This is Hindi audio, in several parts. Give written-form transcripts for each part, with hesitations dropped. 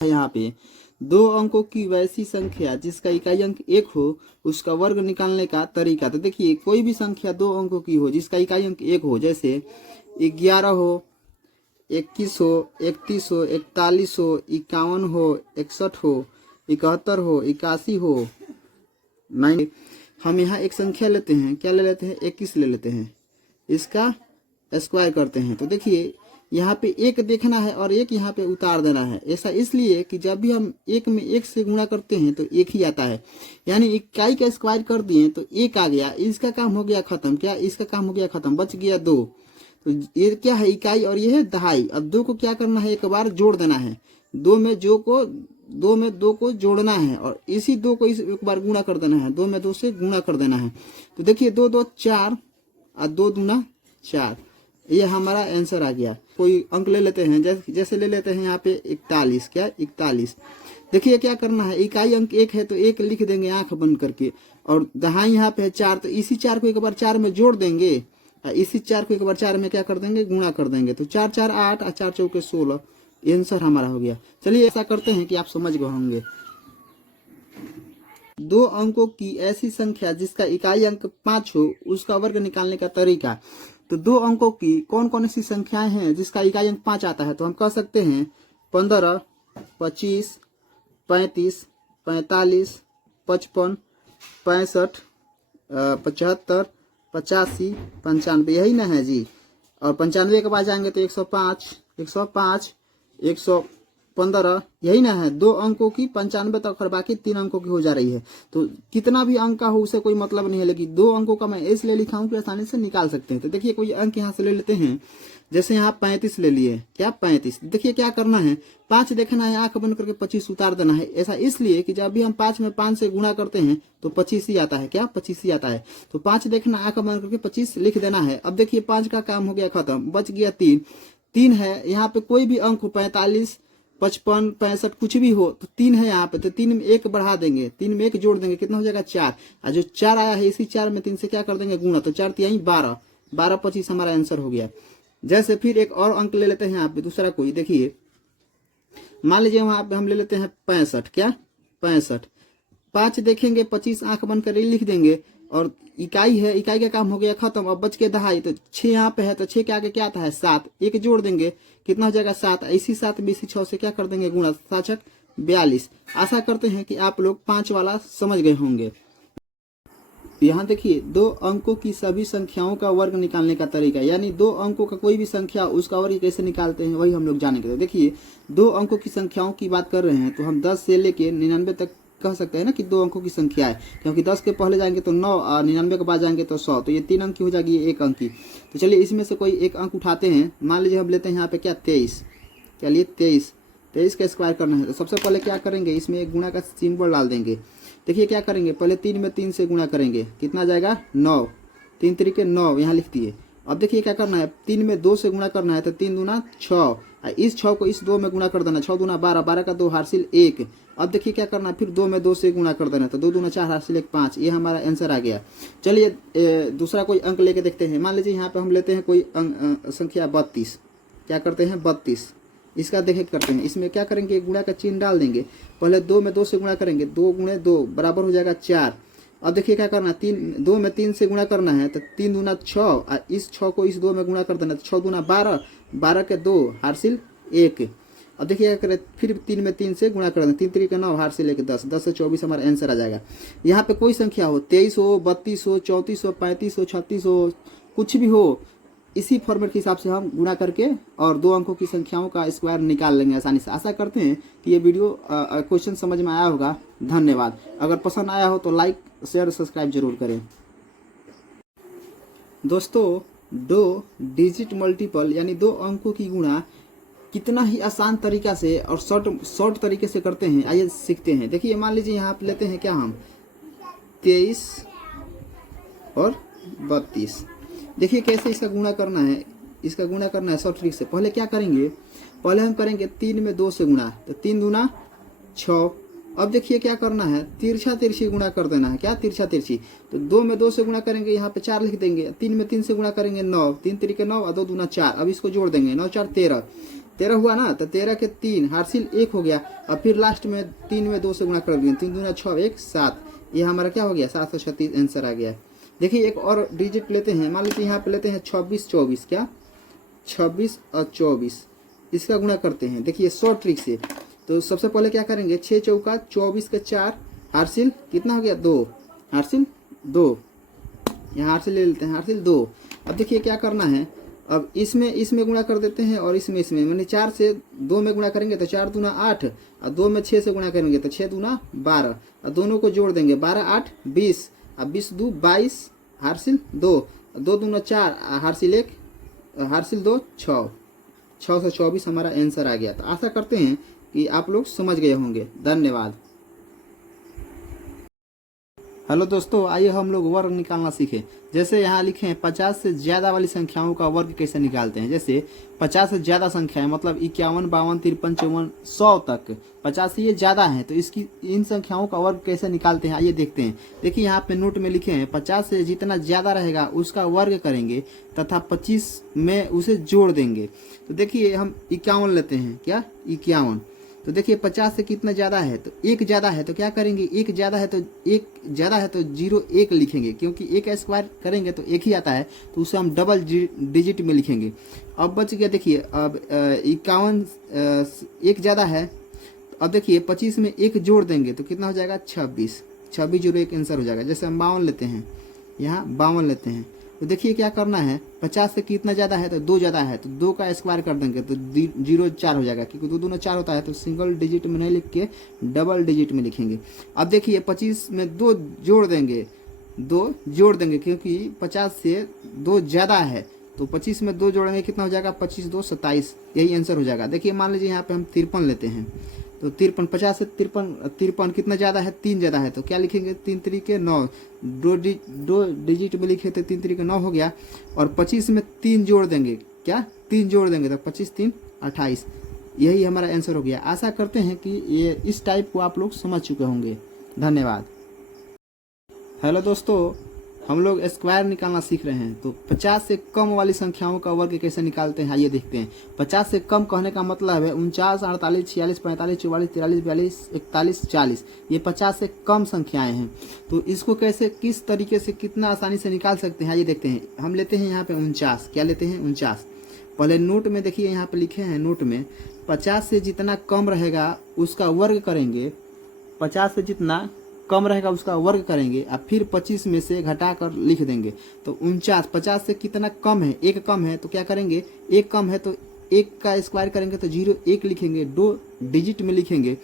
यहाँ पे दो अंकों की वैसी संख्या जिसका इकाई अंक 1 हो उसका वर्ग निकालने का तरीका। तो देखिए कोई भी संख्या दो अंकों की हो जिसका इकाई अंक 1 हो, जैसे 11 हो, 21 हो, 31 हो, 41 हो, 51 हो, 61 हो, 71 हो, 81 हो, 9। हम यहाँ एक संख्या लेते हैं, क्या ले लेते हैं, 21 ले लेते हैं, इसका स्क्वायर करते हैं। तो देखिए यहाँ पे एक देखना है और एक यहाँ पे उतार देना है। ऐसा इसलिए कि जब भी हम एक में एक से गुणा करते हैं तो एक ही आता है, यानी इकाई का स्क्वायर कर दिए तो एक आ गया, इसका काम हो गया खत्म। क्या, इसका काम हो गया खत्म, बच गया 2। तो ये क्या है, इकाई, और ये है दहाई। अब 2 को क्या करना है, एक बार जोड़ देना है, 2 में 2 को जोड़ना है और इसी 2 को इस एक बार गुणा कर देना है, 2 में 2 से गुणा कर देना है। तो देखिए 2 2 4 और 2 दूना 4, ये हमारा आंसर आ गया। कोई अंक ले लेते हैं, जैसे ले लेते हैं यहाँ पे 41। क्या, 41। देखिए क्या करना है, इकाई अंक 1 है तो 1 लिख देंगे आंख बंद करके, और दहाई यहाँ पे है 4 तो इसी 4 को एक बार 4 में जोड़ देंगे, इसी 4 को एक बार 4 में क्या कर देंगे, गुणा कर देंगे। तो 4 4 8 और 4 चौके 16, आंसर हमारा हो गया। चलिए ऐसा करते हैं कि आप समझ गए होंगे। दो अंकों की ऐसी संख्या जिसका इकाई अंक 5 हो उसका वर्ग निकालने का तरीका। तो दो अंकों की कौन कौन सी संख्याएं हैं जिसका इकाई अंक 5 आता है, तो हम कह सकते हैं 15, 25, 35, 45, 55, 65, 75, 85, 95, यही ना है जी। और 95 के बाद जाएंगे तो 105, 105, 115, यही ना है। दो अंकों की 95 तक और बाकी 3 अंकों की हो जा रही है। तो कितना भी अंक का हो उसे कोई मतलब नहीं है, लेकिन 2 अंकों का मैं इसलिए लिखा हूं कि आसानी से निकाल सकते हैं। तो देखिए कोई अंक यहाँ से ले लेते हैं, जैसे यहाँ 35 ले लिए। क्या, 35। देखिए क्या करना है, 5 देखना है, आंख बंद करके 25 उतार देना है। ऐसा इसलिए कि जब भी हम 5 में 5 से गुणा करते हैं तो 25 ही आता है। क्या, 25 ही आता है। तो 5 देखना, आंख बंद करके 25 लिख देना है। अब देखिए 5 का काम हो गया खत्म, बच गया 3 है। यहाँ पे कोई भी अंक हो, 45, 55, 65 कुछ भी हो, तो 3 है यहाँ पे, तो 3 में 1 बढ़ा देंगे, 3 में 1 जोड़ देंगे, कितना हो जाएगा 4। और जो 4 आया है इसी 4 में 3 से क्या कर देंगे, गुणा। तो 4 3 12, 12 25 हमारा आंसर हो गया। जैसे फिर एक और अंक ले लेते हैं यहाँ पे दूसरा कोई। देखिए मान लीजिए वहां पे हम ले लेते हैं 65। क्या, 65। 5 देखेंगे, 25 आंख बंद कर लिख देंगे, और इकाई है, इकाई का काम हो गया खत्म। अब बच के दहाई, तो 6 यहाँ पे है तो 6 के आगे क्या आता है, 7, 1 जोड़ देंगे, कितना हो जाएगा 7। इसी 7 में इसी 6 से क्या कर देंगे, गुणा, 7 42। आशा करते हैं कि आप लोग 5 वाला समझ गए होंगे। यहाँ देखिए 2 अंकों की सभी संख्याओं का वर्ग निकालने का तरीका, यानी 2 अंकों का कोई भी संख्या उसका वर्ग कैसे निकालते हैं वही हम लोग जानेंगे। तो देखिए 2 अंकों की संख्याओं की बात कर रहे हैं तो हम 10 से लेके 99 तक कह सकते हैं ना कि 2 अंकों की संख्या है, क्योंकि 10 के पहले जाएंगे तो 9 और 99 के बाद जाएंगे तो 100, तो ये 3 अंक की हो जाएगी, ये 1 अंक की। तो चलिए इसमें से कोई एक अंक उठाते हैं। मान लीजिए हम लेते हैं यहाँ पे क्या, 23। चलिए 23 का स्क्वायर करना है तो सबसे पहले क्या करेंगे, इसमें एक गुणा का सिंबल डाल देंगे। देखिए क्या करेंगे, पहले 3 में 3 से गुणा करेंगे, कितना जाएगा 9, 3 तरीके 9, यहाँ लिख दिए। अब देखिए क्या करना है, 3 में 2 से गुणा करना है तो 3 दूना 6, इस 6 को इस 2 में गुणा कर देना, 6 दूना 12, 12 का 2 हासिल 1। अब देखिए क्या करना है, फिर 2 में 2 से गुणा कर देना, तो 2 दूना 4 हासिल 1 5, ये हमारा आंसर आ गया। चलिए दूसरा कोई अंक लेके देखते हैं। मान लीजिए यहाँ पे हम लेते हैं कोई संख्या 32। क्या करते हैं, 32, इसका देखे करते हैं। इसमें क्या करेंगे, गुणा का चिन्ह डाल देंगे, पहले 2 में 2 से गुणा करेंगे, 2 गुणे 2 बराबर हो जाएगा 4। अब देखिए क्या करना है, 2 में 3 से गुणा करना है तो 3 दूना 6, और इस 6 को इस 2 में गुणा कर देना, 6 दूना 12, 12 के 2 हासिल 1। अब देखिए क्या करें, फिर 3 में 3 से गुणा कर देना, 3 3 9 हासिल 1 10, 10 से 24 हमारा आंसर आ जाएगा। यहाँ पे कोई संख्या हो, 23 हो, 32 हो, 34 हो, 35 हो, 36 हो, कुछ भी हो, इसी फॉर्मेट के हिसाब से हम गुणा करके और 2 अंकों की संख्याओं का स्क्वायर निकाल लेंगे आसानी से। आशा करते हैं कि ये वीडियो क्वेश्चन समझ में आया होगा। धन्यवाद। अगर पसंद आया हो तो लाइक, शेयर, सब्सक्राइब जरूर करें। दोस्तों 2 डिजिट मल्टीपल यानी 2 अंकों की गुणा कितना ही आसान तरीका से और शॉर्ट तरीके से करते हैं, आइए सीखते हैं। देखिए मान लीजिए यहाँ पे लेते हैं क्या, हम 23 और 32। देखिए कैसे इसका गुणा करना है, इसका गुणा करना है शॉर्ट ट्रिक से। पहले क्या करेंगे, पहले हम करेंगे 3 में 2 से गुणा, तो 3 दूना 6। अब देखिए क्या करना है, तिरछा तिरछी गुणा कर देना है। क्या, तिरछा तिरछी, तो 2 में 2 से गुणा करेंगे, यहाँ पे 4 लिख देंगे, 3 में 3 से गुणा करेंगे 9, 3 तरीके 9 और 2 दूना 4। अब इसको जोड़ देंगे, 9 4 13, 13 हुआ ना, तो 13 के 3 हासिल 1 हो गया। और फिर लास्ट में 3 में 2 से गुणा कर दिए, 3 दूना 6 1 7, ये हमारा क्या हो गया 736 आंसर आ गया। देखिए एक और डिजिट लेते हैं, मान लीजिए यहाँ पे लेते हैं 26 24, क्या 26 और 24, इसका गुणा करते हैं। देखिए शॉर्ट ट्रिक से, तो सबसे पहले क्या करेंगे 6 चौका 24 के 4 हासिल कितना हो गया 2, हासिल 2, यहाँ हासिल ले लेते हैं, हासिल 2। अब देखिए क्या करना है, अब इसमें गुणा कर देते हैं और इसमें मैंने 4 से 2 में गुणा करेंगे तो 4 दूना 8, और 2 में 6 से गुणा करेंगे तो 6 दूना 12, और दोनों को जोड़ देंगे 12 8 20, अब 20 2 22 हासिल 2, 2 दूना 4 हासिल 1 हासिल 2 6, 6 से 24 हमारा आंसर आ गया। तो आशा करते हैं कि आप लोग समझ गए होंगे। धन्यवाद। हेलो दोस्तों, आइए हम लोग वर्ग निकालना सीखें। जैसे यहाँ लिखे हैं 50 से ज़्यादा वाली संख्याओं का वर्ग कैसे निकालते हैं। जैसे 50 से ज़्यादा संख्याएं मतलब 51 52 53 54 100 तक, 50 से ये ज़्यादा है, तो इसकी इन संख्याओं का वर्ग कैसे निकालते हैं आइए देखते हैं। देखिए यहाँ पे नोट में लिखे हैं 50 से जितना ज़्यादा रहेगा उसका वर्ग करेंगे तथा 25 में उसे जोड़ देंगे। तो देखिए हम 51 लेते हैं, क्या 51, तो देखिए 50 से कितना ज़्यादा है, तो 1 ज़्यादा है, तो क्या करेंगे 1 ज़्यादा है तो 0 1 लिखेंगे, क्योंकि 1 का स्क्वायर करेंगे तो 1 ही आता है, तो उसे हम डबल डिजिट में लिखेंगे। अब बच गया, देखिए अब 51 1 ज़्यादा है, अब देखिए 25 में 1 जोड़ देंगे तो कितना हो जाएगा 26, 26 0 1 आंसर हो जाएगा। जैसे हम 52 लेते हैं, यहाँ 52 लेते हैं, तो देखिए क्या करना है 50 से कितना ज़्यादा है तो 2 ज़्यादा है, तो 2 का स्क्वायर कर देंगे तो 0 4 हो जाएगा, क्योंकि 2 दूना 4 होता है, तो सिंगल डिजिट में नहीं लिख के डबल डिजिट में लिखेंगे। अब देखिए 25 में 2 जोड़ देंगे, 2 जोड़ देंगे, क्योंकि 50 से 2 ज़्यादा है, तो 25 में 2 जोड़ेंगे कितना हो जाएगा 25 2 27, यही आंसर हो जाएगा। देखिए मान लीजिए यहाँ पे हम 53 लेते हैं, तो 53 50 से 53 कितना ज़्यादा है 3 ज़्यादा है, तो क्या लिखेंगे 3 3 9, 2 डिजिट में लिखे तो 3 3 9 हो गया, और 25 में 3 जोड़ देंगे, क्या 3 जोड़ देंगे तो 25 3 28, यही हमारा आंसर हो गया। आशा करते हैं कि ये इस टाइप को आप लोग समझ चुके होंगे। धन्यवाद। हेलो दोस्तों, हम लोग स्क्वायर निकालना सीख रहे हैं। तो 50 से कम वाली संख्याओं का वर्ग कैसे निकालते हैं आइए देखते हैं। 50 से कम कहने का मतलब है 49 48 46 45 44 43 42 41 40, ये 50 से कम संख्याएं हैं। तो इसको कैसे किस तरीके से कितना आसानी से निकाल सकते हैं आइए देखते हैं। हम लेते हैं यहाँ पे 49, क्या लेते हैं 49। पहले नोट में देखिए यहाँ पे लिखे हैं, नोट में 50 से जितना कम रहेगा उसका वर्ग करेंगे, 50 से जितना कम रहेगा उसका वर्ग करेंगे, और फिर 25 में से घटा कर लिख देंगे। तो 49 50 से कितना कम है 1 कम है, तो क्या करेंगे 1 कम है तो 1 का स्क्वायर करेंगे तो 0 1 लिखेंगे, 2 डिजिट में लिखेंगे,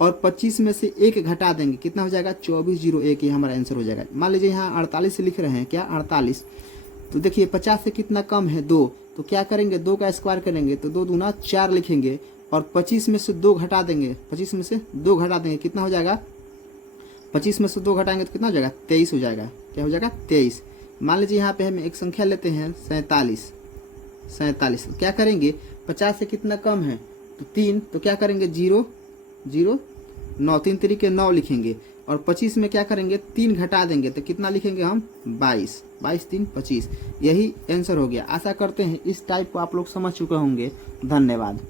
और 25 में से 1 घटा देंगे, कितना हो जाएगा 24 0 1, ये हमारा आंसर हो जाएगा। मान लीजिए यहाँ 48 लिख रहे हैं, क्या 48, तो देखिए 50 से कितना कम है 2, तो क्या करेंगे 2 का स्क्वायर करेंगे तो 2 दूना 4 लिखेंगे, और 25 में से 2 घटा देंगे, 25 में से 2 घटा देंगे, कितना हो जाएगा 25 में से 2 घटाएंगे तो कितना हो जाएगा 23 हो जाएगा, क्या हो जाएगा 23। मान लीजिए यहाँ पे हम एक संख्या लेते हैं 47, क्या करेंगे 50 से कितना कम है तो 3, तो क्या करेंगे 0 0 9, 3 3 9 लिखेंगे, और 25 में क्या करेंगे 3 घटा देंगे तो कितना लिखेंगे हम 22 3 25, यही आंसर हो गया। आशा करते हैं इस टाइप को आप लोग समझ चुके होंगे। धन्यवाद।